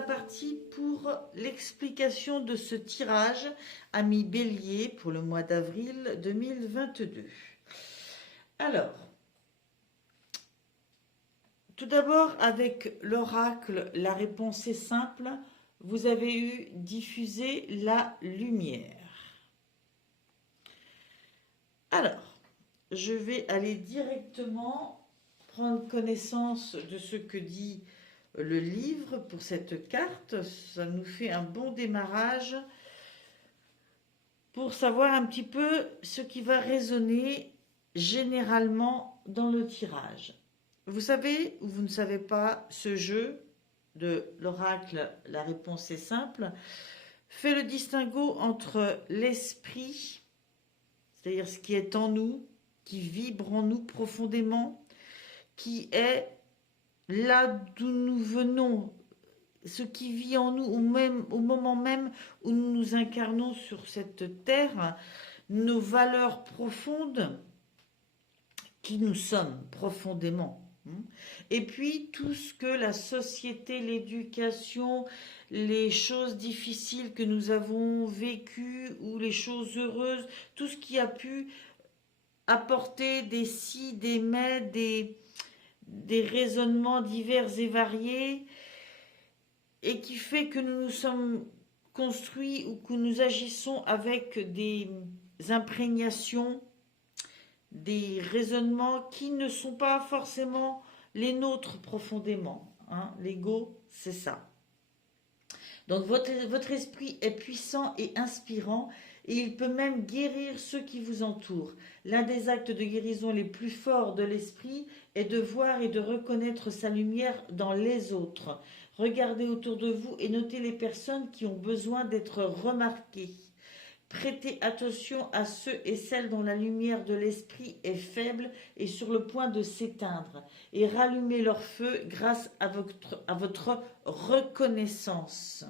voilà parti pour l'explication de ce tirage ami Bélier pour le mois d'avril 2022. Alors, tout d'abord avec l'oracle, la réponse est simple, vous avez eu diffuser la lumière. Alors, je vais aller directement prendre connaissance de ce que dit le livre pour cette carte. Ça nous fait un bon démarrage pour savoir un petit peu ce qui va résonner généralement dans le tirage. Vous savez ou vous ne savez pas, ce jeu de l'oracle, la réponse est simple, fait le distinguo entre l'esprit, c'est-à-dire ce qui est en nous, qui vibre en nous profondément, qui est là d'où nous venons, ce qui vit en nous au moment même où nous nous incarnons sur cette terre, nos valeurs profondes qui nous sommes profondément. Et puis tout ce que la société, l'éducation, les choses difficiles que nous avons vécues ou les choses heureuses, tout ce qui a pu apporter des si, des mais, des raisonnements divers et variés, et qui fait que nous nous sommes construits ou que nous agissons avec des imprégnations, des raisonnements qui ne sont pas forcément les nôtres profondément. L'ego, c'est ça. Donc votre esprit est puissant et inspirant, et il peut même guérir ceux qui vous entourent. L'un des actes de guérison les plus forts de l'esprit est de voir et de reconnaître sa lumière dans les autres. Regardez autour de vous et notez les personnes qui ont besoin d'être remarquées. Prêtez attention à ceux et celles dont la lumière de l'esprit est faible et sur le point de s'éteindre, et rallumez leur feu grâce à votre reconnaissance.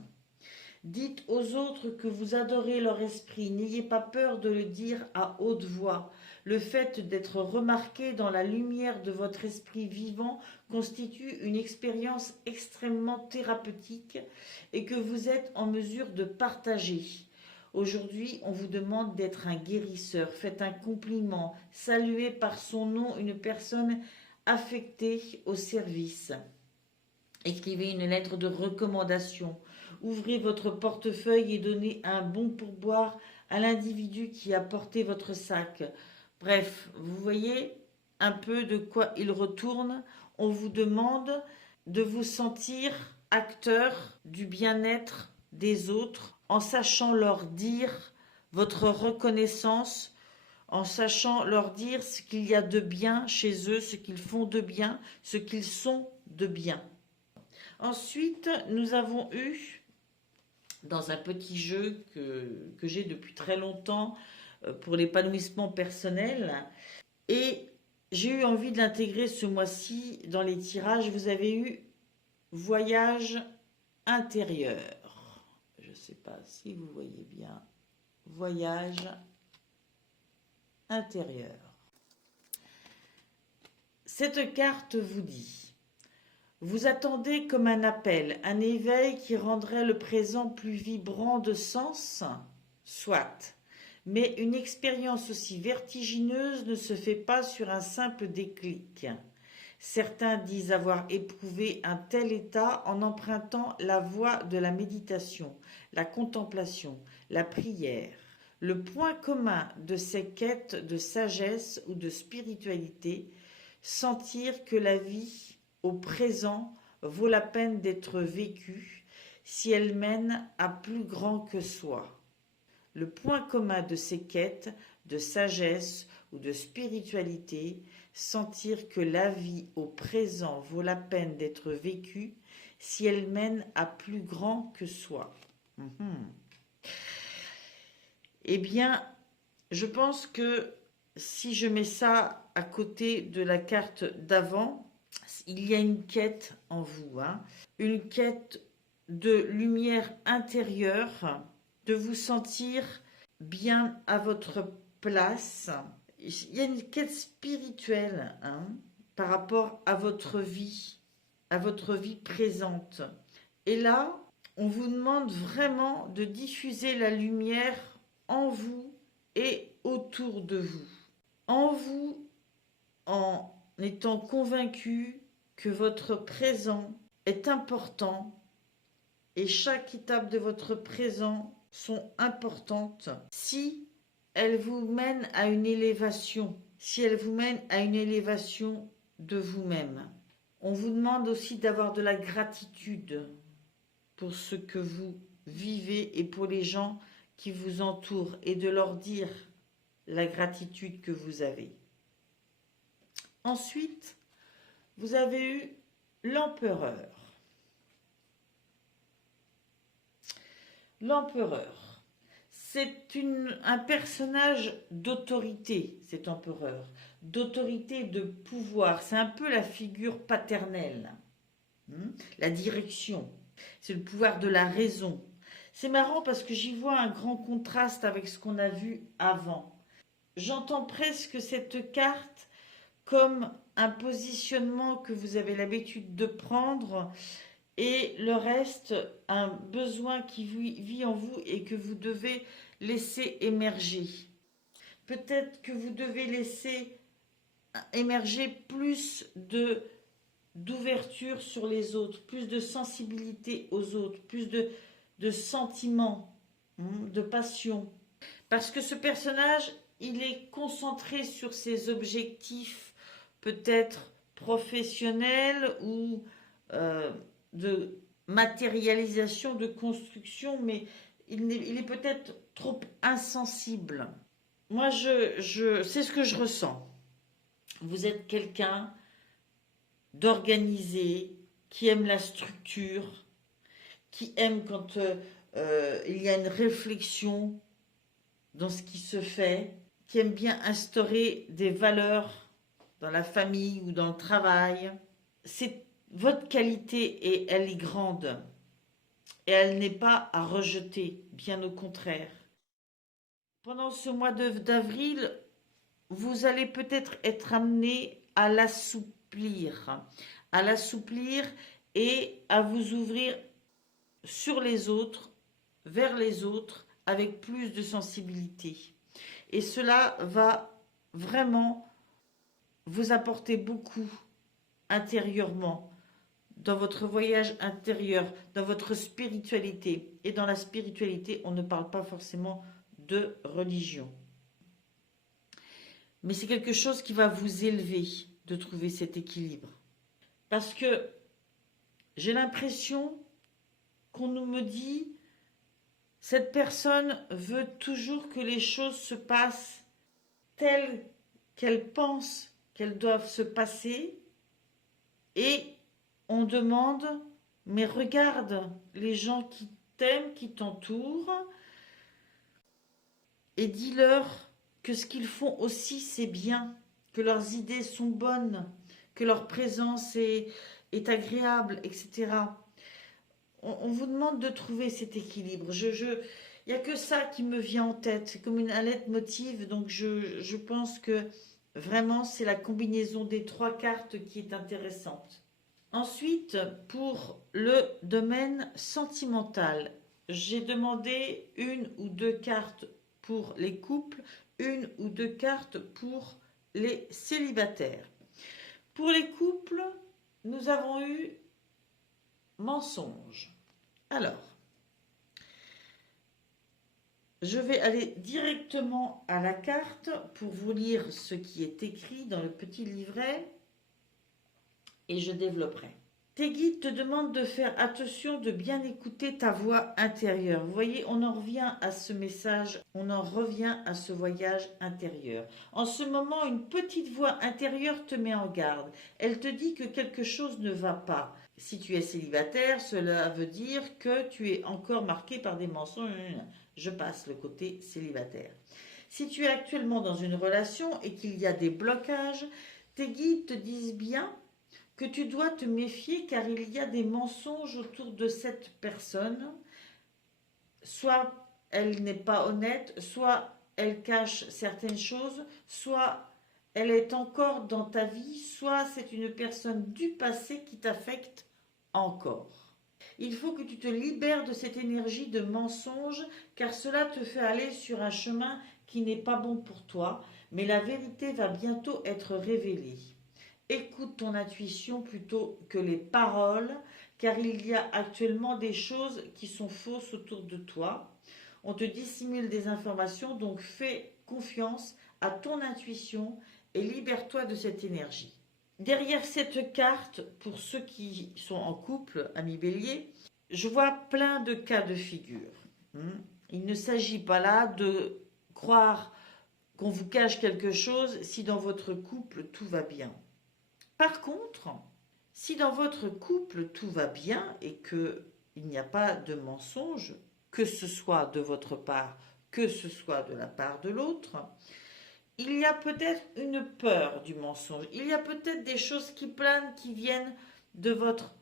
Dites aux autres que vous adorez leur esprit, n'ayez pas peur de le dire à haute voix. Le fait d'être remarqué dans la lumière de votre esprit vivant constitue une expérience extrêmement thérapeutique et que vous êtes en mesure de partager. Aujourd'hui, on vous demande d'être un guérisseur. Faites un compliment, saluez par son nom une personne affectée au service. Écrivez une lettre de recommandation. Ouvrez votre portefeuille et donnez un bon pourboire à l'individu qui a porté votre sac. Bref, vous voyez un peu de quoi il retourne. On vous demande de vous sentir acteur du bien-être des autres en sachant leur dire votre reconnaissance, en sachant leur dire ce qu'il y a de bien chez eux, ce qu'ils font de bien, ce qu'ils sont de bien. Ensuite, nous avons eu, dans un petit jeu que j'ai depuis très longtemps pour l'épanouissement personnel, et j'ai eu envie de l'intégrer ce mois-ci dans les tirages, vous avez eu voyage intérieur. Je ne sais pas si vous voyez bien. Voyage intérieur. Cette carte vous dit: vous attendez comme un appel, un éveil qui rendrait le présent plus vibrant de sens, soit. Mais une expérience aussi vertigineuse ne se fait pas sur un simple déclic. Certains disent avoir éprouvé un tel état en empruntant la voie de la méditation, la contemplation, la prière. Le point commun de ces quêtes de sagesse ou de spiritualité, sentir que la vie au présent vaut la peine d'être vécue si elle mène à plus grand que soi. Le point commun de ces quêtes de sagesse ou de spiritualité, sentir que la vie au présent vaut la peine d'être vécue si elle mène à plus grand que soi. Eh bien, je pense que si je mets ça à côté de la carte d'avant, il y a une quête en vous, une quête de lumière intérieure, de vous sentir bien à votre place. Il y a une quête spirituelle par rapport à votre vie présente. Et là, on vous demande vraiment de diffuser la lumière en vous et autour de vous. En vous, en étant convaincu que votre présent est important et chaque étape de votre présent sont importantes si elles vous mènent à une élévation, si elles vous mènent à une élévation de vous-même. On vous demande aussi d'avoir de la gratitude pour ce que vous vivez et pour les gens qui vous entourent et de leur dire la gratitude que vous avez. Ensuite, vous avez eu l'empereur. L'empereur, c'est un personnage d'autorité, cet empereur, d'autorité, de pouvoir. C'est un peu la figure paternelle, la direction. C'est le pouvoir de la raison. C'est marrant parce que j'y vois un grand contraste avec ce qu'on a vu avant. J'entends presque cette carte comme un positionnement que vous avez l'habitude de prendre et le reste, un besoin qui vit en vous et que vous devez laisser émerger. Peut-être que vous devez laisser émerger plus d'ouverture sur les autres, plus de sensibilité aux autres, plus de sentiments, de passion. Parce que ce personnage, il est concentré sur ses objectifs, peut-être professionnels ou de matérialisation, de construction, mais il est peut-être trop insensible. Moi, c'est ce que je ressens. Vous êtes quelqu'un d'organisé, qui aime la structure, qui aime quand il y a une réflexion dans ce qui se fait, qui aime bien instaurer des valeurs dans la famille ou dans le travail. C'est votre qualité et elle est grande. Et elle n'est pas à rejeter, bien au contraire. Pendant ce mois d'avril, vous allez peut-être être amené à l'assouplir et à vous ouvrir sur les autres, vers les autres, avec plus de sensibilité. Et cela va vraiment vous apporter beaucoup intérieurement, dans votre voyage intérieur, dans votre spiritualité. Et dans la spiritualité, on ne parle pas forcément de religion. Mais c'est quelque chose qui va vous élever de trouver cet équilibre. Parce que j'ai l'impression qu'on me dit, cette personne veut toujours que les choses se passent telles qu'elle pense qu'elles doivent se passer. Et on demande, mais regarde les gens qui t'aiment, qui t'entourent, et dis-leur que ce qu'ils font aussi, c'est bien, que leurs idées sont bonnes, que leur présence est agréable, etc. On vous demande de trouver cet équilibre. Il n'y a que ça qui me vient en tête, c'est comme un leitmotiv, donc je pense que vraiment c'est la combinaison des trois cartes qui est intéressante. Ensuite, pour le domaine sentimental, j'ai demandé une ou deux cartes pour les couples, une ou deux cartes pour les célibataires. Pour les couples, nous avons eu mensonge. Alors, je vais aller directement à la carte pour vous lire ce qui est écrit dans le petit livret et je développerai. Tes guides te demandent de faire attention, de bien écouter ta voix intérieure. Vous voyez, on en revient à ce message, on en revient à ce voyage intérieur. En ce moment, une petite voix intérieure te met en garde. Elle te dit que quelque chose ne va pas. Si tu es célibataire, cela veut dire que tu es encore marqué par des mensonges. Je passe le côté célibataire. Si tu es actuellement dans une relation et qu'il y a des blocages, tes guides te disent bien que tu dois te méfier car il y a des mensonges autour de cette personne. Soit elle n'est pas honnête, soit elle cache certaines choses, soit elle est encore dans ta vie, soit c'est une personne du passé qui t'affecte encore. Il faut que tu te libères de cette énergie de mensonge, car cela te fait aller sur un chemin qui n'est pas bon pour toi, mais la vérité va bientôt être révélée. Écoute ton intuition plutôt que les paroles, car il y a actuellement des choses qui sont fausses autour de toi. On te dissimule des informations, donc fais confiance à ton intuition et libère-toi de cette énergie. Derrière cette carte, pour ceux qui sont en couple, amis bélier, je vois plein de cas de figure. Il ne s'agit pas là de croire qu'on vous cache quelque chose si dans votre couple tout va bien. Par contre, si dans votre couple tout va bien et qu'il n'y a pas de mensonge, que ce soit de votre part, que ce soit de la part de l'autre, il y a peut-être une peur du mensonge. Il y a peut-être des choses qui planent, qui viennent de votre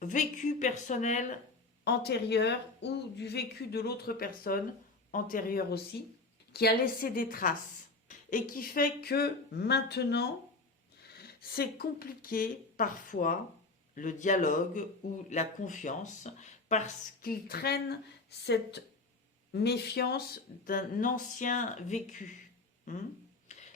vécu personnel antérieur ou du vécu de l'autre personne antérieure aussi, qui a laissé des traces et qui fait que maintenant, c'est compliqué parfois le dialogue ou la confiance parce qu'il traîne cette méfiance d'un ancien vécu.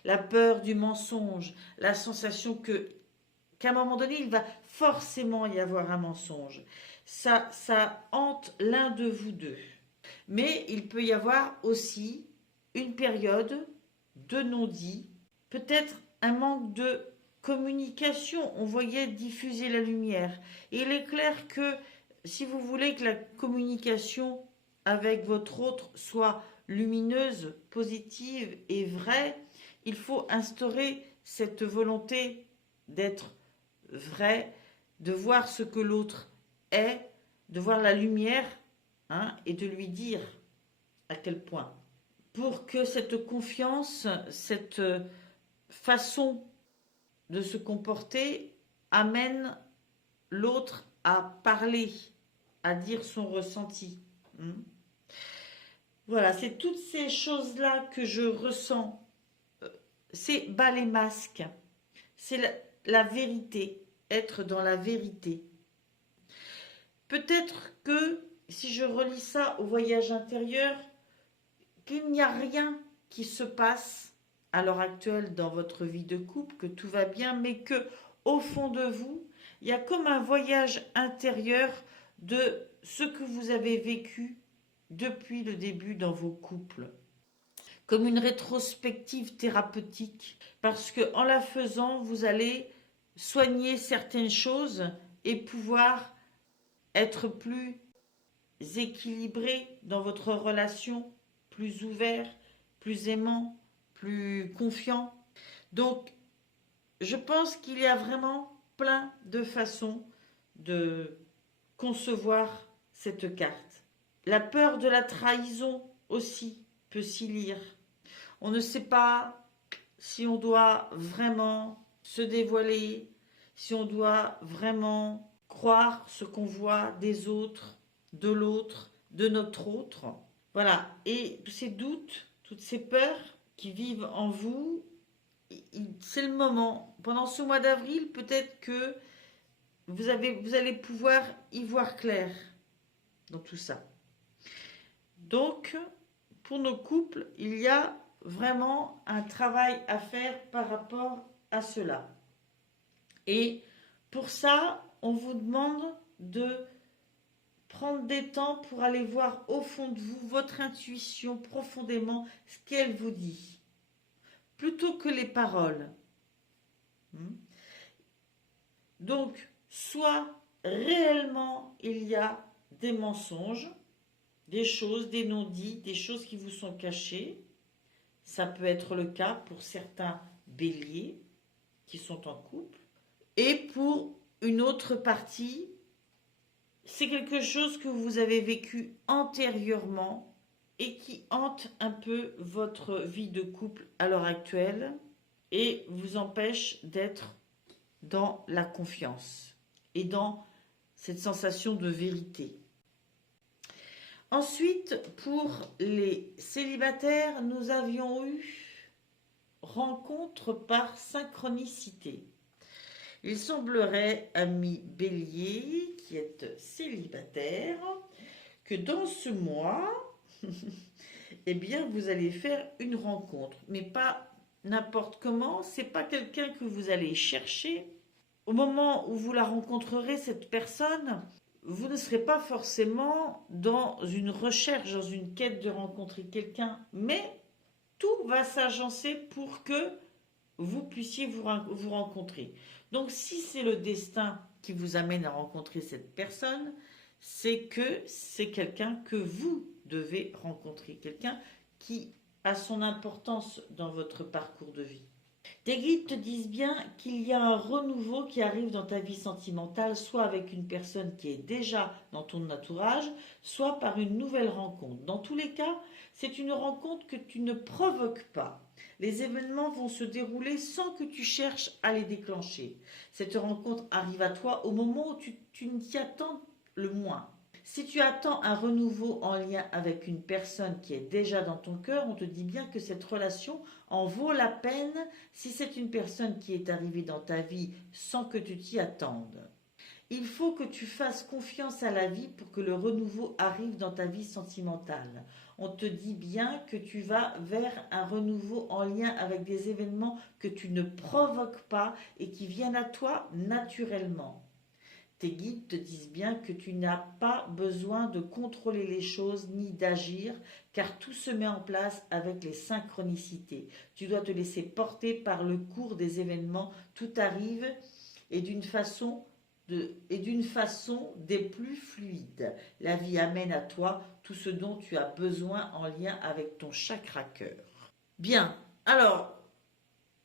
La peur du mensonge, la sensation qu'à un moment donné, il va forcément y avoir un mensonge. Ça hante l'un de vous deux. Mais il peut y avoir aussi une période de non-dit, peut-être un manque de communication. On voyait diffuser la lumière. Et il est clair que si vous voulez que la communication avec votre autre soit lumineuse, positive et vraie, il faut instaurer cette volonté d'être vrai, de voir ce que l'autre est, de voir la lumière, et de lui dire à quel point. Pour que cette confiance, cette façon de se comporter amène l'autre à parler, à dire son ressenti. Voilà, c'est toutes ces choses-là que je ressens. C'est bas les masques. C'est la vérité, être dans la vérité. Peut-être que si je relis ça au voyage intérieur, qu'il n'y a rien qui se passe à l'heure actuelle dans votre vie de couple, que tout va bien, mais que au fond de vous, il y a comme un voyage intérieur de ce que vous avez vécu depuis le début dans vos couples. Comme une rétrospective thérapeutique, parce que en la faisant, vous allez soigner certaines choses et pouvoir être plus équilibré dans votre relation, plus ouvert, plus aimant, plus confiant. Donc, je pense qu'il y a vraiment plein de façons de concevoir cette carte. La peur de la trahison aussi peut s'y lire. On ne sait pas si on doit vraiment se dévoiler, si on doit vraiment croire ce qu'on voit des autres, de l'autre, de notre autre. Voilà, et tous ces doutes, toutes ces peurs qui vivent en vous, c'est le moment. Pendant ce mois d'avril, peut-être que vous allez pouvoir y voir clair dans tout ça. Donc, pour nos couples, il y a vraiment un travail à faire par rapport à cela. Et pour ça, on vous demande de prendre des temps pour aller voir au fond de vous, votre intuition profondément, ce qu'elle vous dit, plutôt que les paroles. Donc, soit réellement il y a des mensonges, des choses, des non-dits, des choses qui vous sont cachées. Ça peut être le cas pour certains béliers qui sont en couple. Et pour une autre partie, c'est quelque chose que vous avez vécu antérieurement et qui hante un peu votre vie de couple à l'heure actuelle et vous empêche d'être dans la confiance et dans cette sensation de vérité. Ensuite, pour les célibataires, nous avions eu rencontre par synchronicité. Il semblerait, ami Bélier, qui êtes célibataire, que dans ce mois, eh bien, vous allez faire une rencontre, mais pas n'importe comment. C'est pas quelqu'un que vous allez chercher. Au moment où vous la rencontrerez, cette personne, vous ne serez pas forcément dans une recherche, dans une quête de rencontrer quelqu'un, mais tout va s'agencer pour que vous puissiez vous rencontrer. Donc, si c'est le destin qui vous amène à rencontrer cette personne, c'est que c'est quelqu'un que vous devez rencontrer, quelqu'un qui a son importance dans votre parcours de vie. Tes guides te disent bien qu'il y a un renouveau qui arrive dans ta vie sentimentale, soit avec une personne qui est déjà dans ton entourage, soit par une nouvelle rencontre. Dans tous les cas, c'est une rencontre que tu ne provoques pas. Les événements vont se dérouler sans que tu cherches à les déclencher. Cette rencontre arrive à toi au moment où tu ne t'y attends le moins. Si tu attends un renouveau en lien avec une personne qui est déjà dans ton cœur, on te dit bien que cette relation en vaut la peine si c'est une personne qui est arrivée dans ta vie sans que tu t'y attendes. Il faut que tu fasses confiance à la vie pour que le renouveau arrive dans ta vie sentimentale. On te dit bien que tu vas vers un renouveau en lien avec des événements que tu ne provoques pas et qui viennent à toi naturellement. Tes guides te disent bien que tu n'as pas besoin de contrôler les choses ni d'agir, car tout se met en place avec les synchronicités. Tu dois te laisser porter par le cours des événements, tout arrive et d'une façon des plus fluides. La vie amène à toi tout ce dont tu as besoin en lien avec ton chakra cœur. Bien, alors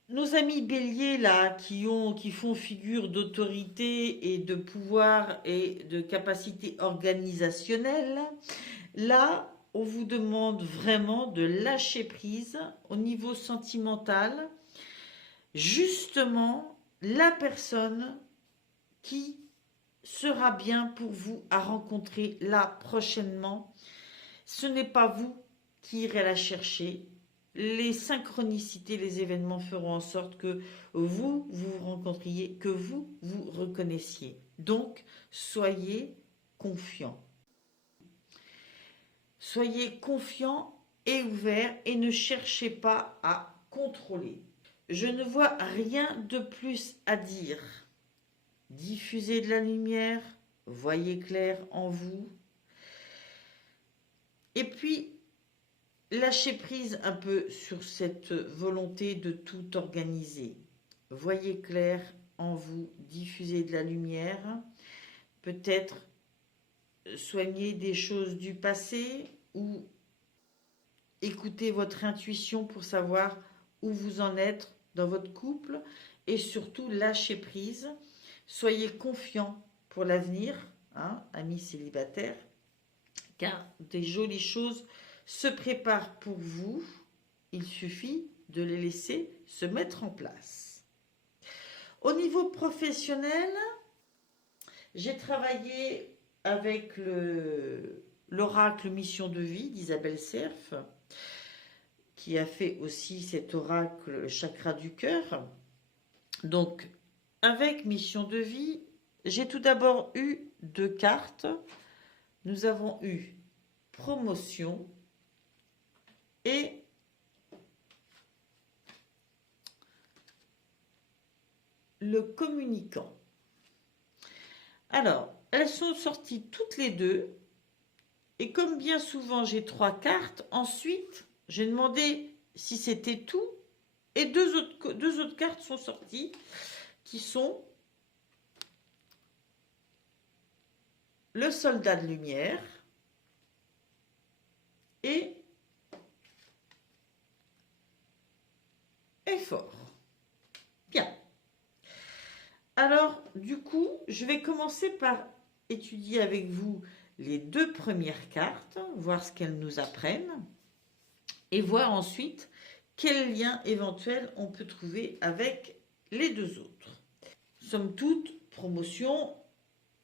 nos amis béliers là qui font figure d'autorité et de pouvoir et de capacité organisationnelle, là on vous demande vraiment de lâcher prise au niveau sentimental. Justement, la personne qui sera bien pour vous à rencontrer là prochainement, ce n'est pas vous qui irez la chercher. Les synchronicités, les événements feront en sorte que vous rencontriez, que vous reconnaissiez. Donc, soyez confiants. Soyez confiants et ouverts et ne cherchez pas à contrôler. Je ne vois rien de plus à dire. Diffusez de la lumière, voyez clair en vous. Et puis, lâchez prise un peu sur cette volonté de tout organiser. Voyez clair en vous, diffusez de la lumière, peut-être soignez des choses du passé ou écoutez votre intuition pour savoir où vous en êtes dans votre couple et surtout lâchez prise. Soyez confiants pour l'avenir, amis célibataires, car des jolies choses se préparent pour vous. Il suffit de les laisser se mettre en place. Au niveau professionnel, j'ai travaillé avec l'oracle Mission de vie d'Isabelle Serf, qui a fait aussi cet oracle chakra du cœur. Donc, avec Mission de vie, j'ai tout d'abord eu 2 cartes. Nous avons eu promotion et le communicant. Alors, elles sont sorties toutes les deux. Et comme bien souvent j'ai 3 cartes, ensuite j'ai demandé si c'était tout. Et deux autres cartes sont sorties qui sont le soldat de lumière et effort. Bien. Alors, du coup, je vais commencer par étudier avec vous les 2 premières cartes, voir ce qu'elles nous apprennent, et voir ensuite quel lien éventuel on peut trouver avec les 2 autres. Somme toute, promotion,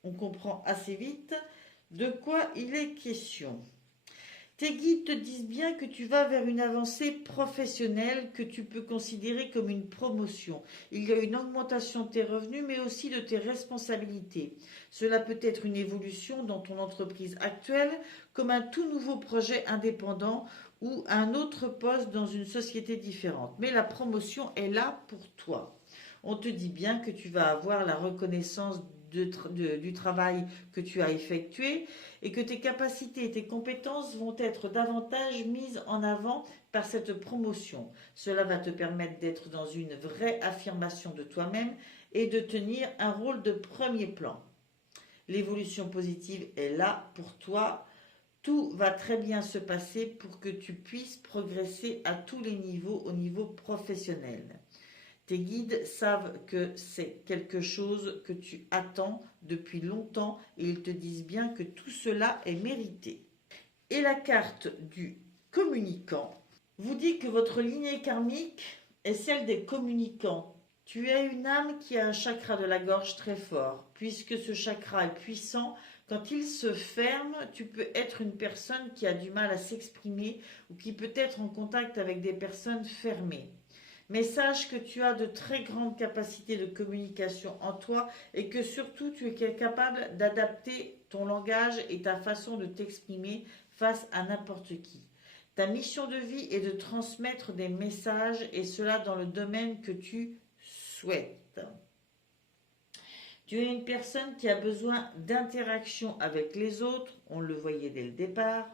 on comprend assez vite de quoi il est question. Tes guides te disent bien que tu vas vers une avancée professionnelle que tu peux considérer comme une promotion. Il y a une augmentation de tes revenus, mais aussi de tes responsabilités. Cela peut être une évolution dans ton entreprise actuelle, comme un tout nouveau projet indépendant ou un autre poste dans une société différente. Mais la promotion est là pour toi. On te dit bien que tu vas avoir la reconnaissance du travail que tu as effectué et que tes capacités et tes compétences vont être davantage mises en avant par cette promotion. Cela va te permettre d'être dans une vraie affirmation de toi-même et de tenir un rôle de premier plan. L'évolution positive est là pour toi. Tout va très bien se passer pour que tu puisses progresser à tous les niveaux au niveau professionnel. Tes guides savent que c'est quelque chose que tu attends depuis longtemps et ils te disent bien que tout cela est mérité. Et la carte du communicant vous dit que votre lignée karmique est celle des communicants. Tu es une âme qui a un chakra de la gorge très fort. Puisque ce chakra est puissant, quand il se ferme, tu peux être une personne qui a du mal à s'exprimer ou qui peut être en contact avec des personnes fermées. Mais sache que tu as de très grandes capacités de communication en toi et que surtout tu es capable d'adapter ton langage et ta façon de t'exprimer face à n'importe qui. Ta mission de vie est de transmettre des messages et cela dans le domaine que tu souhaites. Tu es une personne qui a besoin d'interaction avec les autres, on le voyait dès le départ.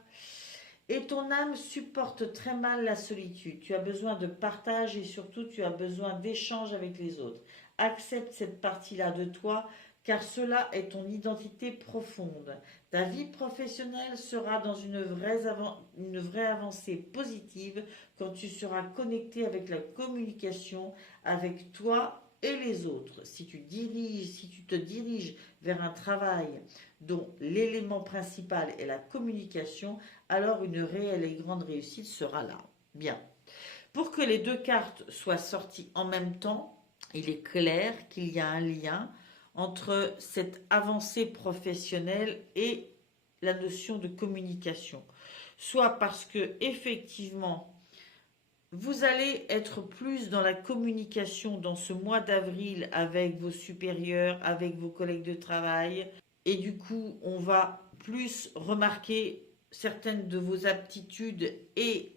Et ton âme supporte très mal la solitude. Tu as besoin de partage et surtout tu as besoin d'échange avec les autres. Accepte cette partie-là de toi car cela est ton identité profonde. Ta vie professionnelle sera dans une vraie avancée positive quand tu seras connecté avec la communication avec toi et les autres. Si tu te diriges vers un travail dont l'élément principal est la communication, alors une réelle et grande réussite sera là. Bien. Pour que les deux cartes soient sorties en même temps, il est clair qu'il y a un lien entre cette avancée professionnelle et la notion de communication. Soit parce que effectivement, vous allez être plus dans la communication dans ce mois d'avril avec vos supérieurs, avec vos collègues de travail, et du coup, on va plus remarquer certaines de vos aptitudes et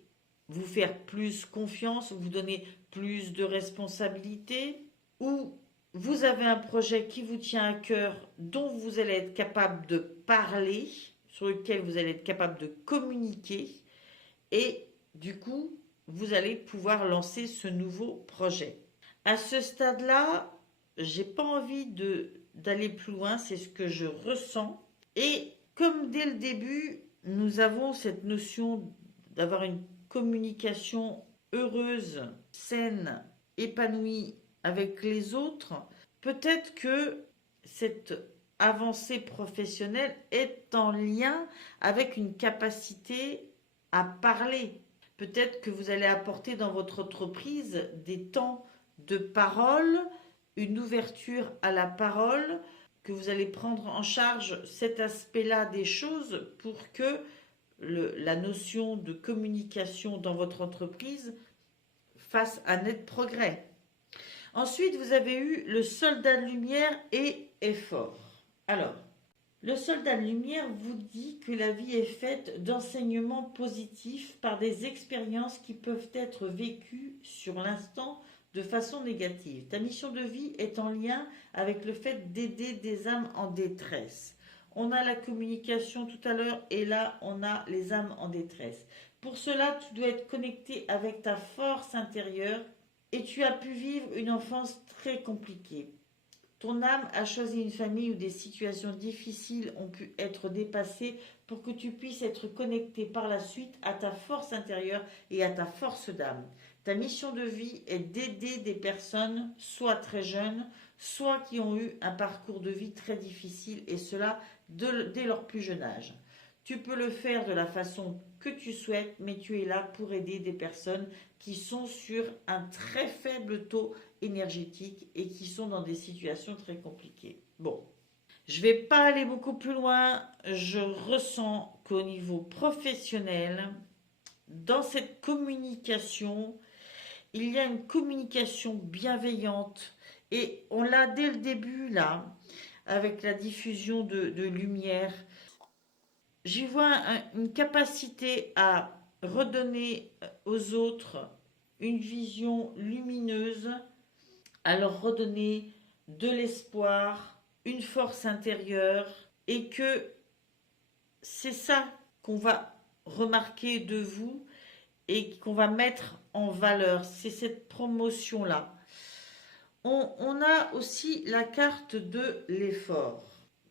vous faire plus confiance, vous donner plus de responsabilités, ou vous avez un projet qui vous tient à cœur, dont vous allez être capable de parler, sur lequel vous allez être capable de communiquer, et du coup, vous allez pouvoir lancer ce nouveau projet. À ce stade-là, j'ai pas envie d'aller plus loin, c'est ce que je ressens. Et comme dès le début, nous avons cette notion d'avoir une communication heureuse, saine, épanouie avec les autres, peut-être que cette avancée professionnelle est en lien avec une capacité à parler. Peut-être que vous allez apporter dans votre entreprise des temps de parole, une ouverture à la parole, que vous allez prendre en charge cet aspect-là des choses pour que la notion de communication dans votre entreprise fasse un net progrès. Ensuite, vous avez eu le soldat de lumière et effort. Alors, le soldat de lumière vous dit que la vie est faite d'enseignements positifs par des expériences qui peuvent être vécues sur l'instant de façon négative. Ta mission de vie est en lien avec le fait d'aider des âmes en détresse. On a la communication tout à l'heure et là on a les âmes en détresse. Pour cela, tu dois être connecté avec ta force intérieure et tu as pu vivre une enfance très compliquée. Ton âme a choisi une famille où des situations difficiles ont pu être dépassées pour que tu puisses être connecté par la suite à ta force intérieure et à ta force d'âme. Ta mission de vie est d'aider des personnes, soit très jeunes, soit qui ont eu un parcours de vie très difficile, et cela dès leur plus jeune âge. Tu peux le faire de la façon que tu souhaites, mais tu es là pour aider des personnes qui sont sur un très faible taux énergétique et qui sont dans des situations très compliquées. Bon, je ne vais pas aller beaucoup plus loin. Je ressens qu'au niveau professionnel, dans cette communication, il y a une communication bienveillante. Et on l'a dès le début, là, avec la diffusion de lumière. J'y vois une capacité à redonner aux autres une vision lumineuse, à leur redonner de l'espoir, une force intérieure, et que c'est ça qu'on va remarquer de vous et qu'on va mettre en valeur. C'est cette promotion-là. On a aussi la carte de l'effort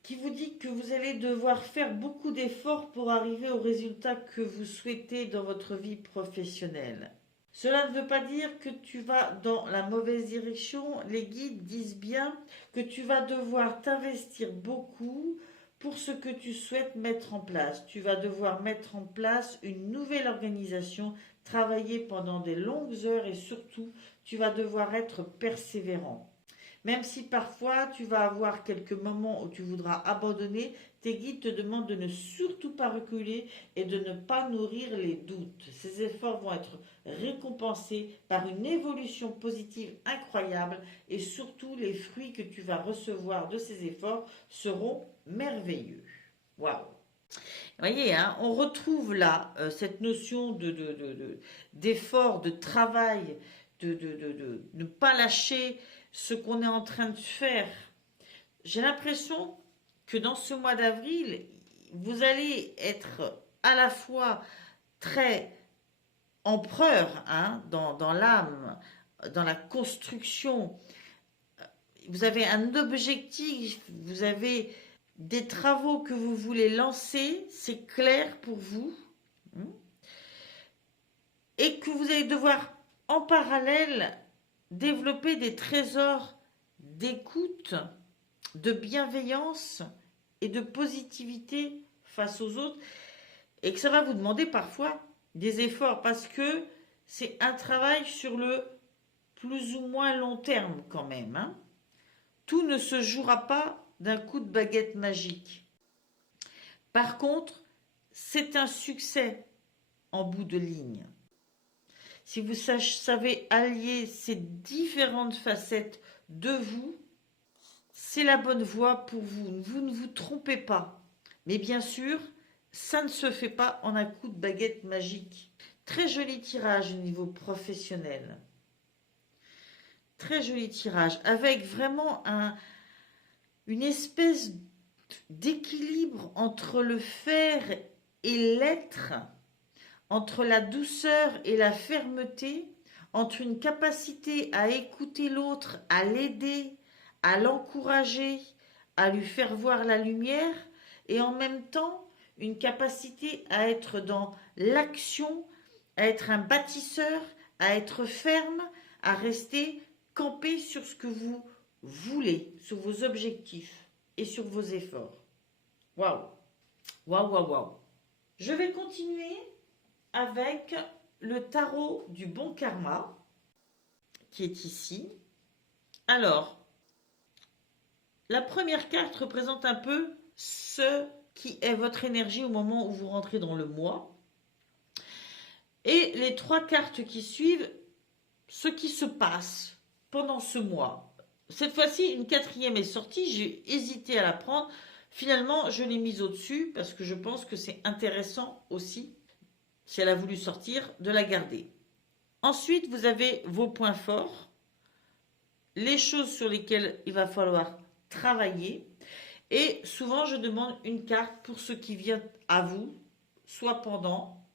qui vous dit que vous allez devoir faire beaucoup d'efforts pour arriver au résultat que vous souhaitez dans votre vie professionnelle. Cela ne veut pas dire que tu vas dans la mauvaise direction. Les guides disent bien que tu vas devoir t'investir beaucoup pour ce que tu souhaites mettre en place. Tu vas devoir mettre en place une nouvelle organisation, travailler pendant des longues heures et surtout, tu vas devoir être persévérant. Même si parfois tu vas avoir quelques moments où tu voudras abandonner, tes guides te demandent de ne surtout pas reculer et de ne pas nourrir les doutes. Ces efforts vont être récompensés par une évolution positive incroyable et surtout les fruits que tu vas recevoir de ces efforts seront merveilleux. Waouh! Vous voyez, hein, on retrouve là cette notion d'effort, de travail, de ne pas lâcher ce qu'on est en train de faire. J'ai l'impression que dans ce mois d'avril, vous allez être à la fois très empereur, hein, dans l'âme, dans la construction. Vous avez un objectif, vous avez des travaux que vous voulez lancer, c'est clair pour vous, hein, et que vous allez devoir en parallèle développer des trésors d'écoute, de bienveillance et de positivité face aux autres, et que ça va vous demander parfois des efforts parce que c'est un travail sur le plus ou moins long terme quand même, hein. Tout ne se jouera pas d'un coup de baguette magique. Par contre, c'est un succès en bout de ligne. Si vous savez allier ces différentes facettes de vous, c'est la bonne voie pour vous. Vous ne vous trompez pas. Mais bien sûr, ça ne se fait pas en un coup de baguette magique. Très joli tirage au niveau professionnel. Très joli tirage, avec vraiment une espèce d'équilibre entre le faire et l'être, entre la douceur et la fermeté, entre une capacité à écouter l'autre, à l'aider, à l'encourager, à lui faire voir la lumière, et en même temps une capacité à être dans l'action, à être un bâtisseur, à être ferme, à rester campé sur ce que vous voulez, sur vos objectifs et sur vos efforts. Waouh! Waouh, waouh, waouh! Je vais continuer avec le tarot du bon karma qui est ici. Alors, la première carte représente un peu ce qui est votre énergie au moment où vous rentrez dans le mois. Et les trois cartes qui suivent, ce qui se passe pendant ce mois. Cette fois-ci, une quatrième est sortie, j'ai hésité à la prendre. Finalement, je l'ai mise au-dessus parce que je pense que c'est intéressant aussi, si elle a voulu sortir, de la garder. Ensuite, vous avez vos points forts, les choses sur lesquelles il va falloir travailler. Et souvent, je demande une carte pour ce qui vient à vous, soit pendant,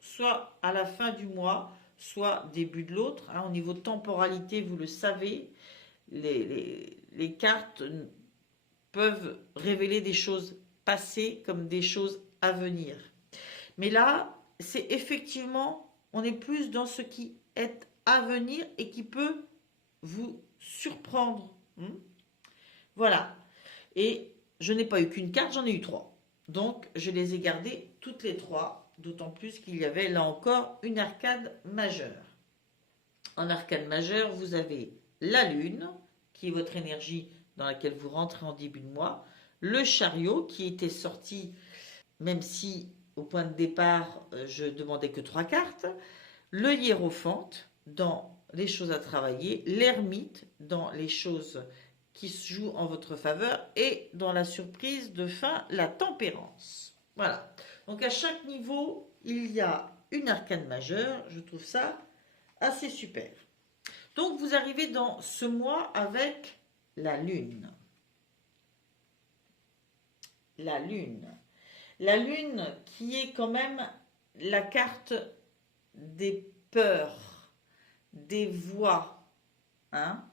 soit à la fin du mois, soit début de l'autre. Au niveau de temporalité, vous le savez, les cartes peuvent révéler des choses passées comme des choses à venir. Mais là, c'est effectivement, on est plus dans ce qui est à venir et qui peut vous surprendre. Voilà. Et je n'ai pas eu qu'une carte, j'en ai eu trois. Donc, je les ai gardées toutes les trois, d'autant plus qu'il y avait là encore une arcade majeure. En arcade majeure, vous avez la lune, qui est votre énergie dans laquelle vous rentrez en début de mois, le chariot qui était sorti, même si au point de départ, je demandais que 3 cartes. Le hiérophante dans les choses à travailler, l'ermite dans les choses qui se jouent en votre faveur et dans la surprise de fin, la tempérance. Voilà. Donc à chaque niveau, il y a une arcane majeure. Je trouve ça assez super. Donc vous arrivez dans ce mois avec la lune. La lune. La lune qui est quand même la carte des peurs, des voix. Hein?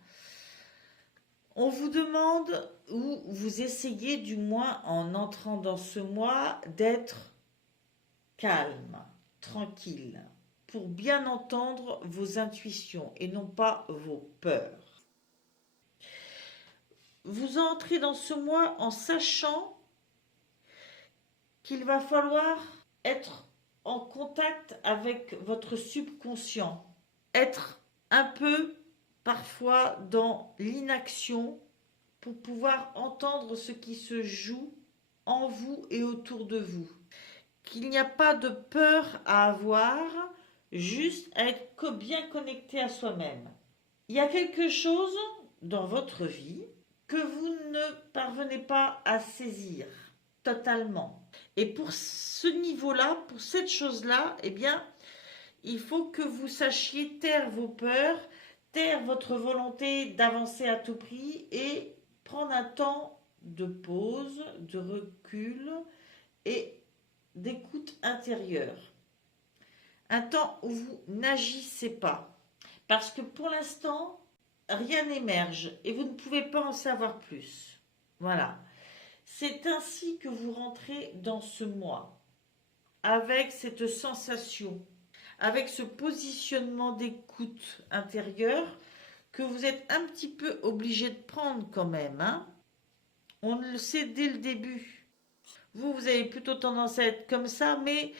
On vous demande, ou vous essayez du moins en entrant dans ce mois, d'être calme, tranquille, pour bien entendre vos intuitions et non pas vos peurs. Vous entrez dans ce mois en sachant qu'il va falloir être en contact avec votre subconscient, être un peu parfois dans l'inaction pour pouvoir entendre ce qui se joue en vous et autour de vous. Qu'il n'y a pas de peur à avoir, juste à être bien connecté à soi-même. Il y a quelque chose dans votre vie que vous ne parvenez pas à saisir totalement. Et pour ce niveau-là, pour cette chose-là, eh bien, il faut que vous sachiez taire vos peurs, taire votre volonté d'avancer à tout prix et prendre un temps de pause, de recul et d'écoute intérieure. Un temps où vous n'agissez pas. Parce que pour l'instant, rien n'émerge et vous ne pouvez pas en savoir plus. Voilà. C'est ainsi que vous rentrez dans ce mois, avec cette sensation, avec ce positionnement d'écoute intérieure que vous êtes un petit peu obligé de prendre quand même. Hein. On le sait dès le début. Vous avez plutôt tendance à être comme ça, mais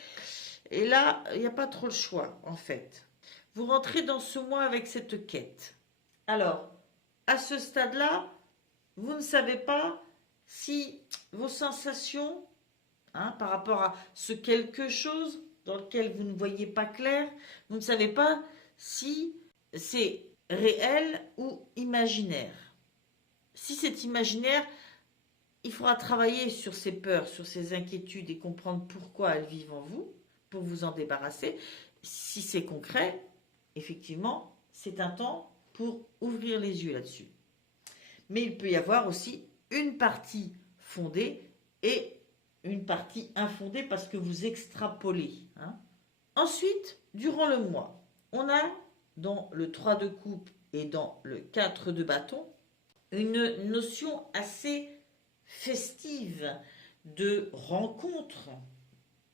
et là, il n'y a pas trop le choix en fait. Vous rentrez dans ce mois avec cette quête. Alors, à ce stade-là, vous ne savez pas si vos sensations, hein, par rapport à ce quelque chose dans lequel vous ne voyez pas clair, vous ne savez pas si c'est réel ou imaginaire. Si c'est imaginaire, il faudra travailler sur ces peurs, sur ces inquiétudes et comprendre pourquoi elles vivent en vous, pour vous en débarrasser. Si c'est concret, effectivement, c'est un temps pour ouvrir les yeux là-dessus. Mais il peut y avoir aussi une partie fondée et une partie infondée parce que vous extrapolez. Hein. Ensuite, durant le mois, on a dans le 3 de coupe et dans le 4 de bâton une notion assez festive de rencontre,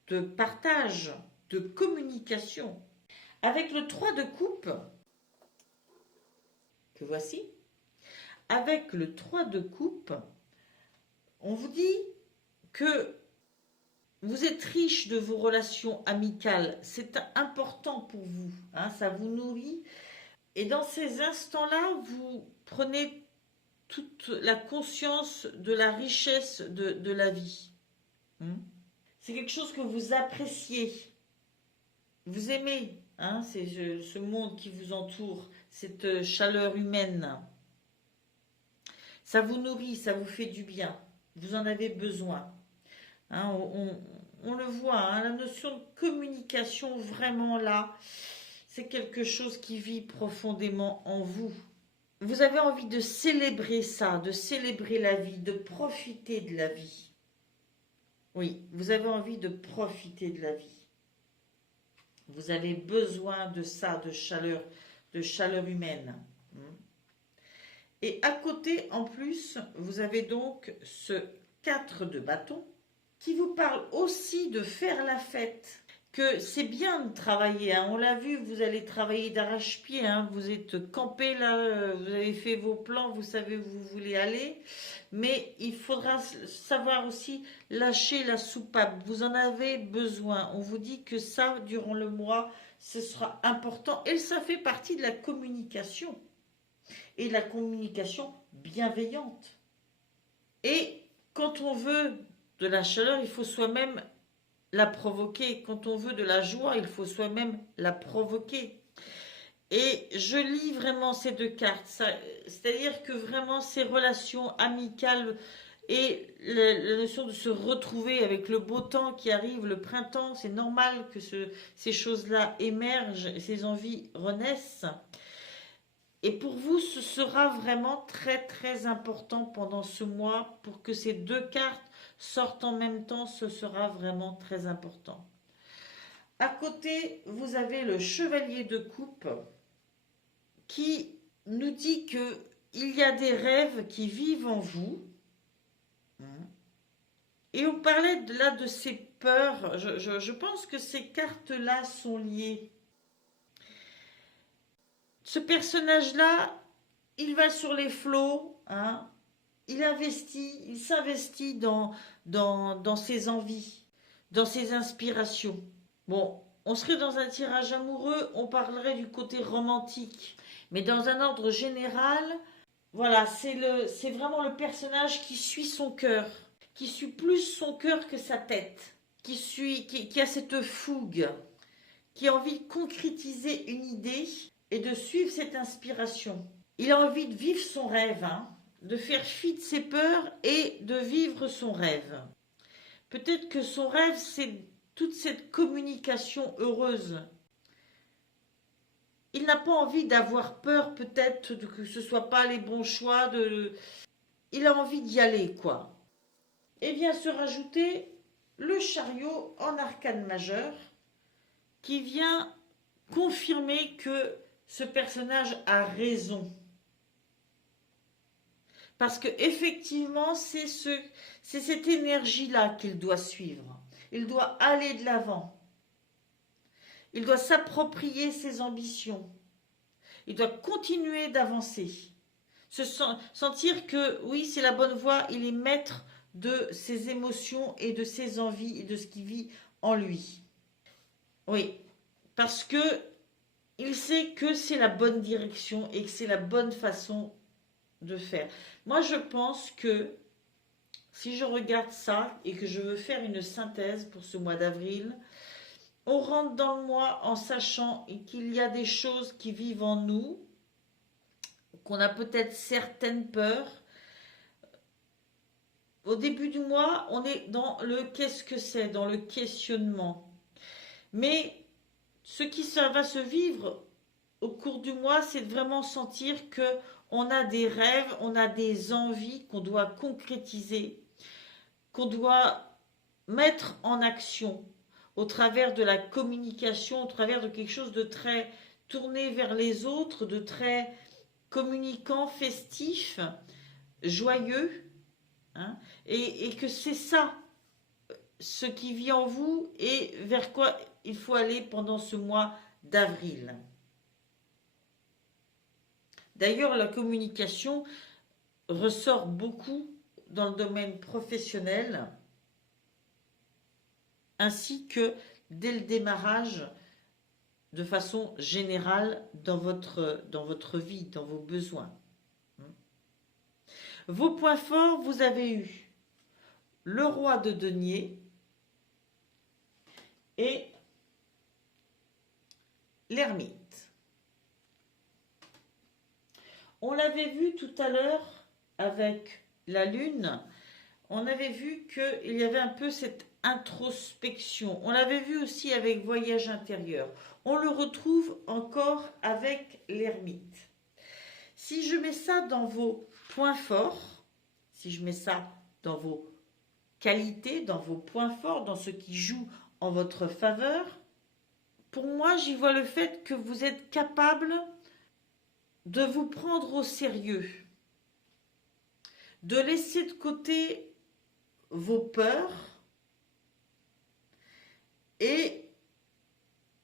de partage, de communication. Avec le 3 de coupe, que voici, avec le 3 de coupe, on vous dit que vous êtes riche de vos relations amicales. C'est important pour vous. Hein, ça vous nourrit. Et dans ces instants-là, vous prenez toute la conscience de la richesse de la vie. C'est quelque chose que vous appréciez. Vous aimez. Hein, c'est ce monde qui vous entoure, cette chaleur humaine. Ça vous nourrit, ça vous fait du bien. Vous en avez besoin. Hein, on le voit, hein, la notion de communication, vraiment là, c'est quelque chose qui vit profondément en vous. Vous avez envie de célébrer ça, de célébrer la vie, de profiter de la vie. Oui, vous avez envie de profiter de la vie. Vous avez besoin de ça, de chaleur humaine. Et à côté, en plus, vous avez donc ce 4 de bâton qui vous parle aussi de faire la fête. Que c'est bien de travailler, hein. On l'a vu, vous allez travailler d'arrache-pied, hein. Vous êtes campé là, vous avez fait vos plans, vous savez où vous voulez aller, mais il faudra savoir aussi lâcher la soupape, vous en avez besoin. On vous dit que ça, durant le mois, ce sera important et ça fait partie de la communication et de la communication bienveillante. Et quand on veut de la chaleur, il faut soi-même la provoquer. Quand on veut de la joie, il faut soi-même la provoquer. Et je lis vraiment ces deux cartes. C'est-à-dire que vraiment ces relations amicales et la notion de se retrouver avec le beau temps qui arrive, le printemps, c'est normal que ces choses-là émergent et ces envies renaissent. Et pour vous, ce sera vraiment très très important pendant ce mois pour que ces deux cartes sortent en même temps, ce sera vraiment très important. À côté, vous avez le chevalier de coupe qui nous dit que il y a des rêves qui vivent en vous. Et on parlait là de ces peurs. Je pense que ces cartes-là sont liées. Ce personnage-là, il va sur les flots, hein. Il s'investit dans ses envies, dans ses inspirations. Bon, on serait dans un tirage amoureux, on parlerait du côté romantique. Mais dans un ordre général, voilà, c'est vraiment le personnage qui suit son cœur, qui suit plus son cœur que sa tête, qui a cette fougue, qui a envie de concrétiser une idée et de suivre cette inspiration. Il a envie de vivre son rêve, hein, de faire fi de ses peurs et de vivre son rêve. Peut-être que son rêve, c'est toute cette communication heureuse. Il n'a pas envie d'avoir peur, peut-être, que ce ne soit pas les bons choix. Il a envie d'y aller, quoi. Et vient se rajouter le chariot en arcane majeur qui vient confirmer que ce personnage a raison. Parce que effectivement, c'est cette énergie-là qu'il doit suivre. Il doit aller de l'avant. Il doit s'approprier ses ambitions. Il doit continuer d'avancer. Sentir que oui, c'est la bonne voie, il est maître de ses émotions et de ses envies et de ce qu'il vit en lui. Oui, parce que il sait que c'est la bonne direction et que c'est la bonne façon de faire. Moi, je pense que si je regarde ça et que je veux faire une synthèse pour ce mois d'avril, on rentre dans le mois en sachant qu'il y a des choses qui vivent en nous, qu'on a peut-être certaines peurs. Au début du mois, on est dans le qu'est-ce que c'est, dans le questionnement. Mais ce qui va se vivre au cours du mois, c'est de vraiment sentir que on a des rêves, on a des envies qu'on doit concrétiser, qu'on doit mettre en action au travers de la communication, au travers de quelque chose de très tourné vers les autres, de très communicant, festif, joyeux, hein, et que c'est ça ce qui vit en vous et vers quoi il faut aller pendant ce mois d'avril. D'ailleurs, la communication ressort beaucoup dans le domaine professionnel, ainsi que dès le démarrage, de façon générale, dans votre vie, dans vos besoins. Vos points forts, vous avez eu le roi de denier et l'ermite. On l'avait vu tout à l'heure avec la lune, on avait vu qu'il y avait un peu cette introspection. On l'avait vu aussi avec voyage intérieur. On le retrouve encore avec l'ermite. Si je mets ça dans vos points forts, si je mets ça dans vos qualités, dans vos points forts, dans ce qui joue en votre faveur, pour moi, j'y vois le fait que vous êtes capable de vous prendre au sérieux, de laisser de côté vos peurs et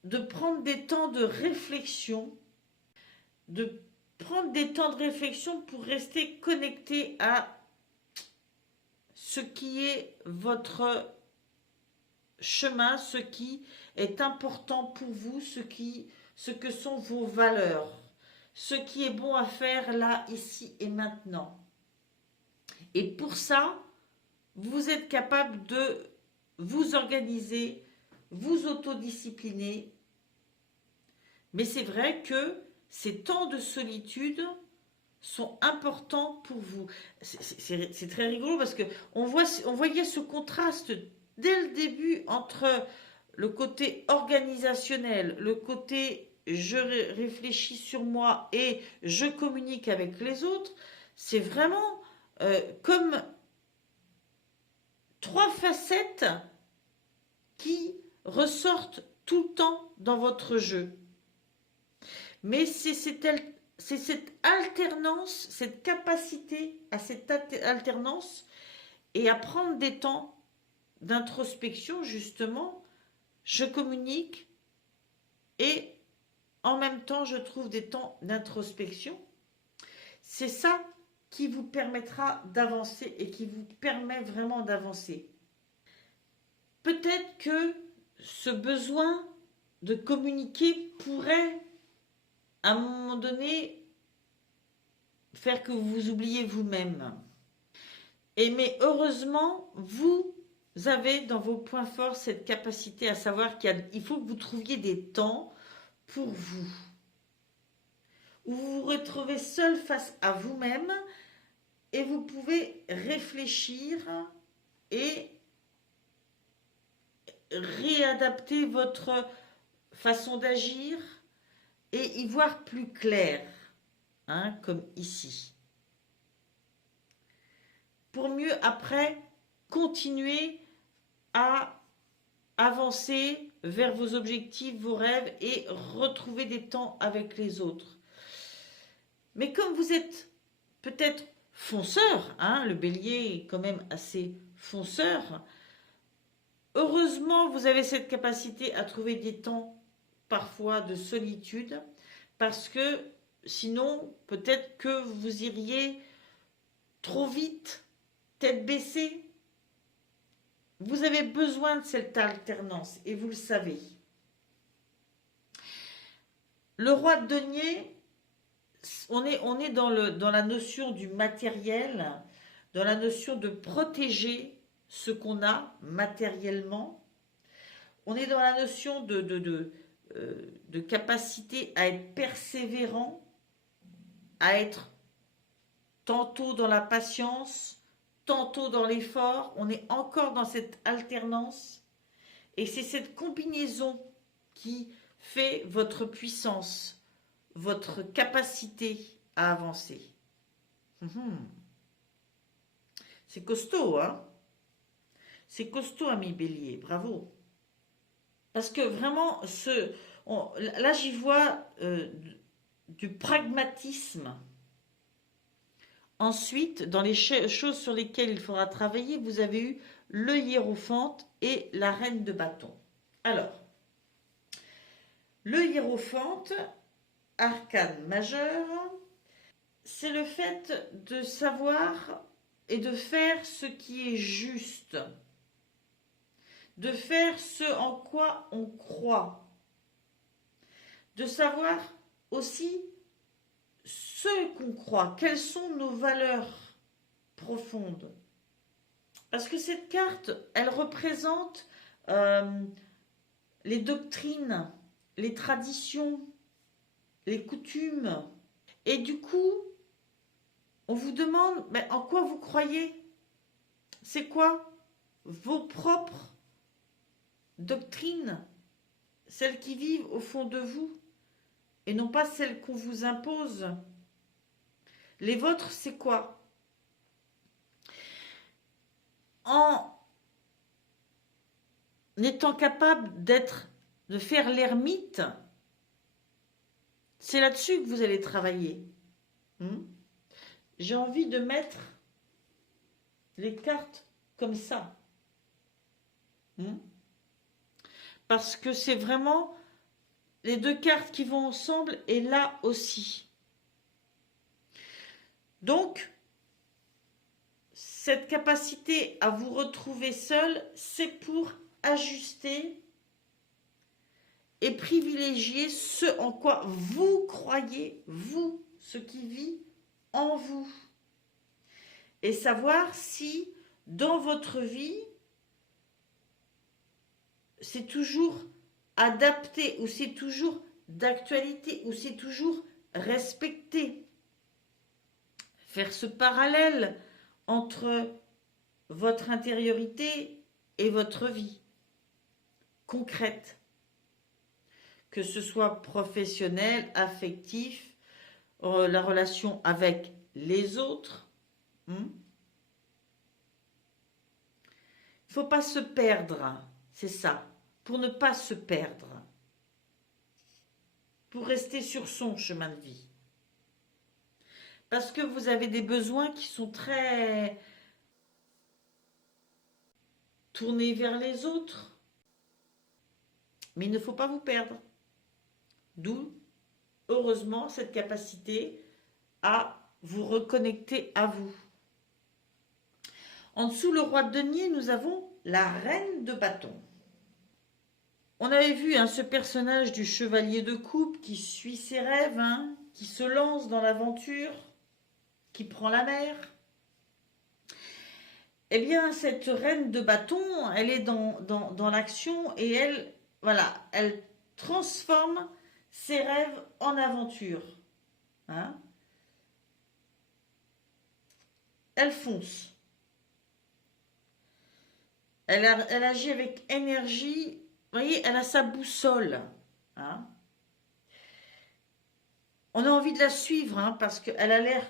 de prendre des temps de réflexion, pour rester connecté à ce qui est votre chemin, ce qui est important pour vous, ce que sont vos valeurs, ce qui est bon à faire là, ici et maintenant. Et pour ça, vous êtes capable de vous organiser, vous autodiscipliner. Mais c'est vrai que ces temps de solitude sont importants pour vous. C'est très rigolo parce que on voyait ce contraste dès le début entre le côté organisationnel, le côté je réfléchis sur moi et je communique avec les autres. C'est vraiment comme trois facettes qui ressortent tout le temps dans votre jeu. Mais c'est cette alternance, cette capacité à cette alternance et à prendre des temps d'introspection, justement. Je communique et en même temps, je trouve des temps d'introspection. C'est ça qui vous permettra d'avancer et qui vous permet vraiment d'avancer. Peut-être que ce besoin de communiquer pourrait, à un moment donné, faire que vous vous oubliez vous-même. Mais heureusement, vous avez dans vos points forts cette capacité à savoir qu'il faut que vous trouviez des temps pour vous, où vous vous retrouvez seul face à vous-même et vous pouvez réfléchir et réadapter votre façon d'agir et y voir plus clair, hein, comme ici. Pour mieux après continuer à avancer vers vos objectifs, vos rêves et retrouver des temps avec les autres. Mais comme vous êtes peut-être fonceur, hein, le bélier est quand même assez fonceur, heureusement vous avez cette capacité à trouver des temps parfois de solitude, parce que sinon peut-être que vous iriez trop vite, tête baissée. Vous avez besoin de cette alternance et vous le savez. Le roi de denier, on est dans la notion du matériel, dans la notion de protéger ce qu'on a matériellement. On est dans la notion de capacité à être persévérant, à être tantôt dans la patience, tantôt dans l'effort. On est encore dans cette alternance. Et c'est cette combinaison qui fait votre puissance, votre capacité à avancer. C'est costaud, hein? C'est costaud, ami Bélier, bravo. Parce que vraiment, là j'y vois du pragmatisme. Ensuite, dans les choses sur lesquelles il faudra travailler, vous avez eu le hiérophante et la reine de bâton. Alors, le hiérophante, arcane majeur, c'est le fait de savoir et de faire ce qui est juste, de faire ce en quoi on croit, de savoir aussi ce qu'on croit, quelles sont nos valeurs profondes. Parce que cette carte, elle représente les doctrines, les traditions, les coutumes. Et du coup, on vous demande en quoi vous croyez. C'est quoi vos propres doctrines, celles qui vivent au fond de vous, et non pas celles qu'on vous impose. Les vôtres, c'est quoi? En étant capable de faire l'ermite, c'est là-dessus que vous allez travailler. J'ai envie de mettre les cartes comme ça. Parce que c'est vraiment les deux cartes qui vont ensemble et là aussi. Donc, cette capacité à vous retrouver seul, c'est pour ajuster et privilégier ce en quoi vous croyez, vous, ce qui vit en vous. Et savoir si, dans votre vie, c'est toujours adapté, ou c'est toujours d'actualité, ou c'est toujours respecté. Faire ce parallèle entre votre intériorité et votre vie concrète, que ce soit professionnel, affectif, la relation avec les autres. Il ne faut pas se perdre, c'est ça, pour ne pas se perdre, pour rester sur son chemin de vie. Parce que vous avez des besoins qui sont très tournés vers les autres. Mais il ne faut pas vous perdre. D'où, heureusement, cette capacité à vous reconnecter à vous. En dessous, le roi de denier, nous avons la reine de bâton. On avait vu ce personnage du chevalier de coupe qui suit ses rêves, qui se lance dans l'aventure, qui prend la mer. Eh bien, cette reine de bâton, elle est dans l'action et elle transforme ses rêves en aventure. Elle fonce. Elle agit avec énergie. Vous voyez, elle a sa boussole. On a envie de la suivre parce qu'elle a l'air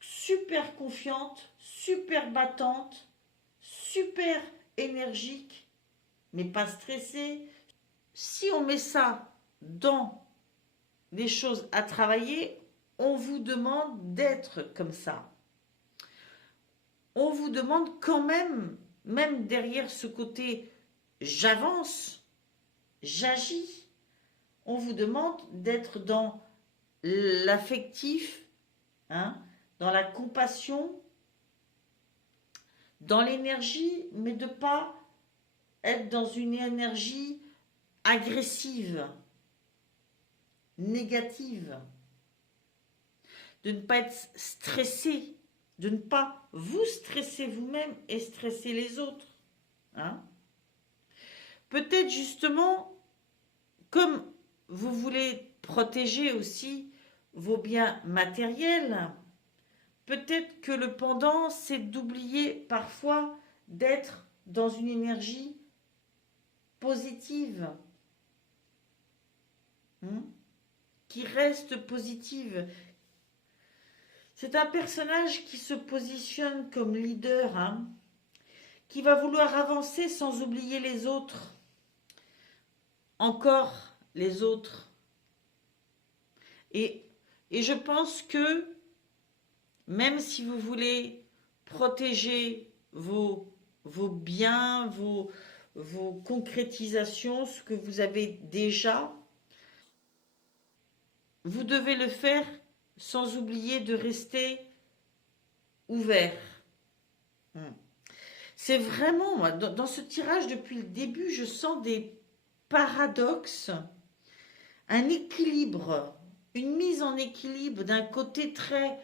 super confiante, super battante, super énergique, mais pas stressée. Si on met ça dans des choses à travailler, on vous demande d'être comme ça. On vous demande quand même derrière ce côté j'avance, j'agis, on vous demande d'être dans l'affectif, dans la compassion, dans l'énergie, mais de ne pas être dans une énergie agressive, négative, de ne pas être stressé, de ne pas vous stresser vous-même et stresser les autres. Peut-être justement, comme vous voulez protéger aussi vos biens matériels, peut-être que le pendant, c'est d'oublier parfois d'être dans une énergie positive, qui reste positive. C'est un personnage qui se positionne comme leader, qui va vouloir avancer sans oublier les autres. Encore les autres. Et je pense que même si vous voulez protéger vos biens, vos concrétisations, ce que vous avez déjà, vous devez le faire sans oublier de rester ouvert. C'est vraiment, moi, dans ce tirage, depuis le début, je sens des paradoxes, un équilibre, une mise en équilibre d'un côté très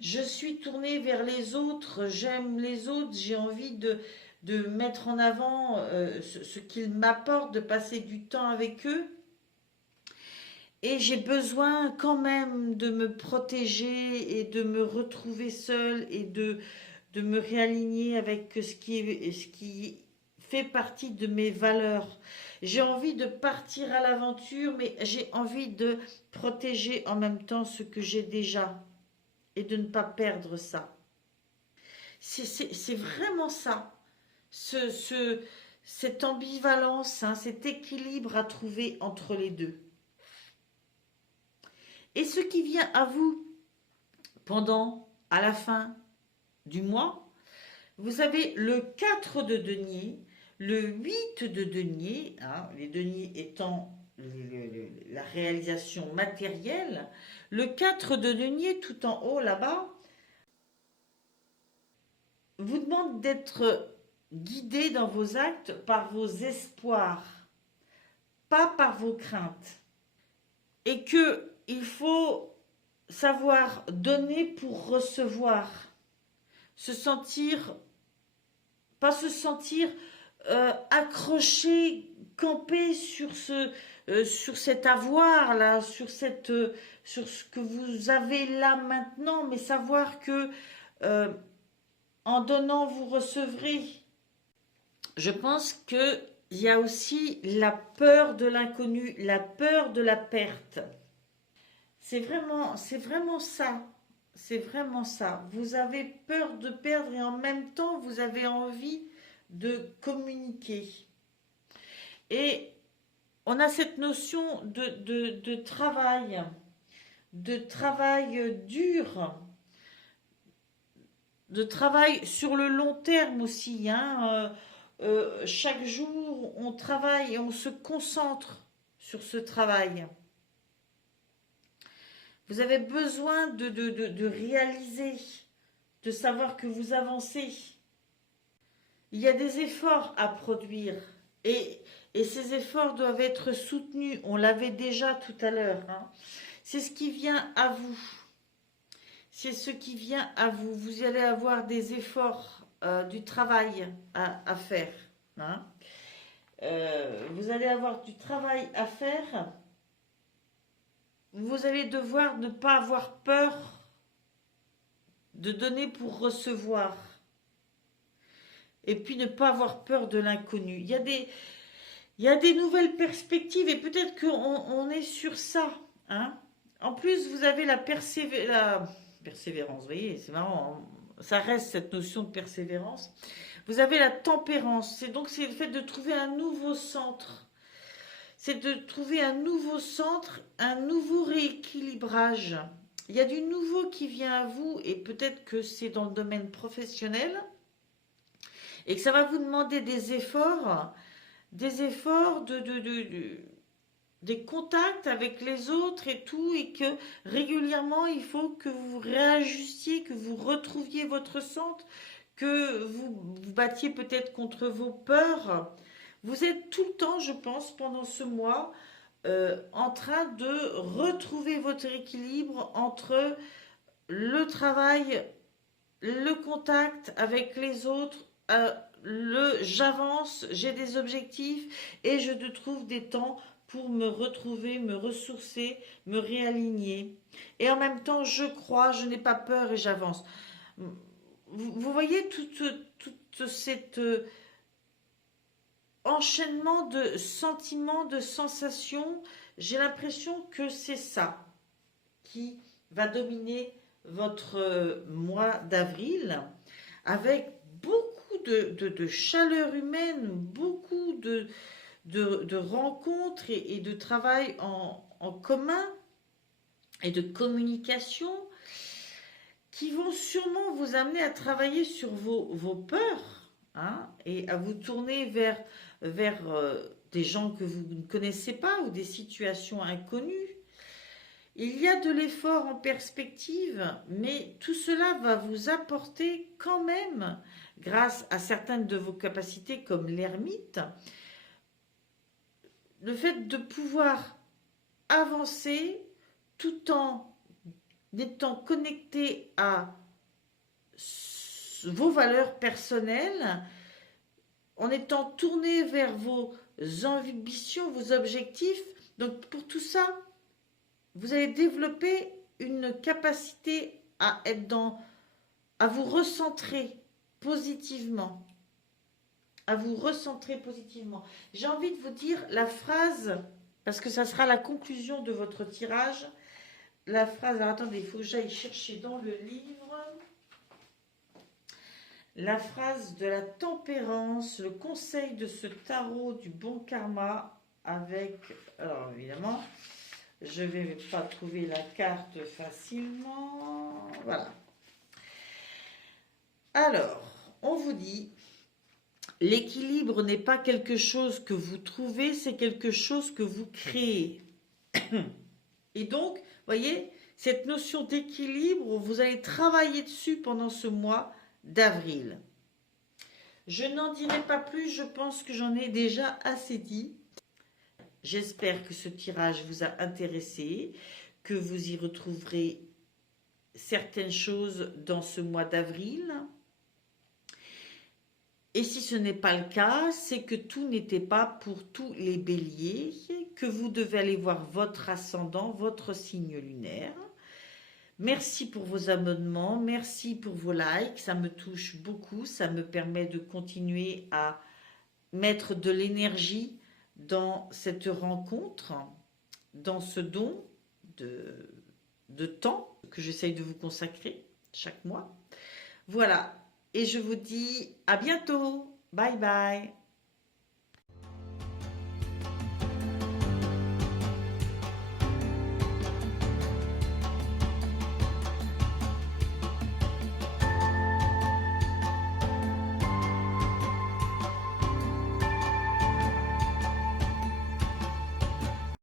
je suis tournée vers les autres, j'aime les autres, j'ai envie de mettre en avant ce qu'ils m'apportent, de passer du temps avec eux. Et j'ai besoin quand même de me protéger et de me retrouver seule et de me réaligner avec ce qui fait partie de mes valeurs. J'ai envie de partir à l'aventure, mais j'ai envie de protéger en même temps ce que j'ai déjà et de ne pas perdre ça. C'est vraiment ça, cette ambivalence, cet équilibre à trouver entre les deux. Et ce qui vient à vous à la fin du mois, vous avez le 4 de denier, le 8 de denier, les deniers étant la réalisation matérielle, le 4 de denier tout en haut là-bas, vous demande d'être guidé dans vos actes par vos espoirs, pas par vos craintes. Et qu'il faut savoir donner pour recevoir. Pas se sentir accroché, campé sur cet avoir là, sur ce que vous avez là maintenant, mais savoir que euh, en donnant vous recevrez. Je pense que il y a aussi la peur de l'inconnu, la peur de la perte. C'est vraiment ça. C'est vraiment ça. Vous avez peur de perdre et en même temps, vous avez envie de communiquer. Et on a cette notion de travail dur, de travail sur le long terme aussi. Hein. Chaque jour, on travaille et on se concentre sur ce travail. Vous avez besoin de réaliser, de savoir que vous avancez. Il y a des efforts à produire et ces efforts doivent être soutenus. On l'avait déjà tout à l'heure. Hein. C'est ce qui vient à vous. C'est ce qui vient à vous. Vous allez avoir des efforts, du travail à faire. Hein. Vous allez avoir du travail à faire. Vous allez devoir ne pas avoir peur de donner pour recevoir. Et puis ne pas avoir peur de l'inconnu. Il y a des nouvelles perspectives et peut-être qu'on est sur ça. Hein. En plus, vous avez la persévérance. Vous voyez, c'est marrant. Ça reste cette notion de persévérance. Vous avez la tempérance. C'est le fait de trouver un nouveau centre. C'est de trouver un nouveau centre, un nouveau rééquilibrage. Il y a du nouveau qui vient à vous et peut-être que c'est dans le domaine professionnel et que ça va vous demander des efforts des contacts avec les autres et tout, et que régulièrement il faut que vous réajustiez, que vous retrouviez votre centre, que vous battiez peut-être contre vos peurs. Vous êtes tout le temps, je pense, pendant ce mois, en train de retrouver votre équilibre entre le travail, le contact avec les autres, j'avance, j'ai des objectifs et je trouve des temps pour me retrouver, me ressourcer, me réaligner. Et en même temps, je crois, je n'ai pas peur et j'avance. Vous voyez toute cette enchaînement de sentiments, de sensations. J'ai l'impression que c'est ça qui va dominer votre mois d'avril, avec beaucoup de chaleur humaine, beaucoup de rencontres et de travail en commun et de communication qui vont sûrement vous amener à travailler sur vos peurs, hein, et à vous tourner vers des gens que vous ne connaissez pas ou des situations inconnues. Il y a de l'effort en perspective, mais tout cela va vous apporter quand même, grâce à certaines de vos capacités comme l'ermite, le fait de pouvoir avancer tout en étant connecté à vos valeurs personnelles, en étant tourné vers vos ambitions, vos objectifs. Donc pour tout ça, vous allez développer une capacité à vous recentrer positivement. À vous recentrer positivement. J'ai envie de vous dire la phrase, parce que ça sera la conclusion de votre tirage. La phrase, alors attendez, il faut que j'aille chercher dans le livre. La phrase de la tempérance, le conseil de ce tarot du bon karma avec, alors évidemment, je ne vais pas trouver la carte facilement. Voilà. Alors, on vous dit, l'équilibre n'est pas quelque chose que vous trouvez, c'est quelque chose que vous créez. Et donc, voyez, cette notion d'équilibre, vous allez travailler dessus pendant ce mois d'avril. Je n'en dirai pas plus, je pense que j'en ai déjà assez dit. J'espère que ce tirage vous a intéressé, que vous y retrouverez certaines choses dans ce mois d'avril. Et si ce n'est pas le cas, c'est que tout n'était pas pour tous les béliers, que vous devez aller voir votre ascendant, votre signe lunaire. Merci pour vos abonnements, merci pour vos likes, ça me touche beaucoup, ça me permet de continuer à mettre de l'énergie dans cette rencontre, dans ce don de temps que j'essaye de vous consacrer chaque mois. Voilà, et je vous dis à bientôt. Bye bye.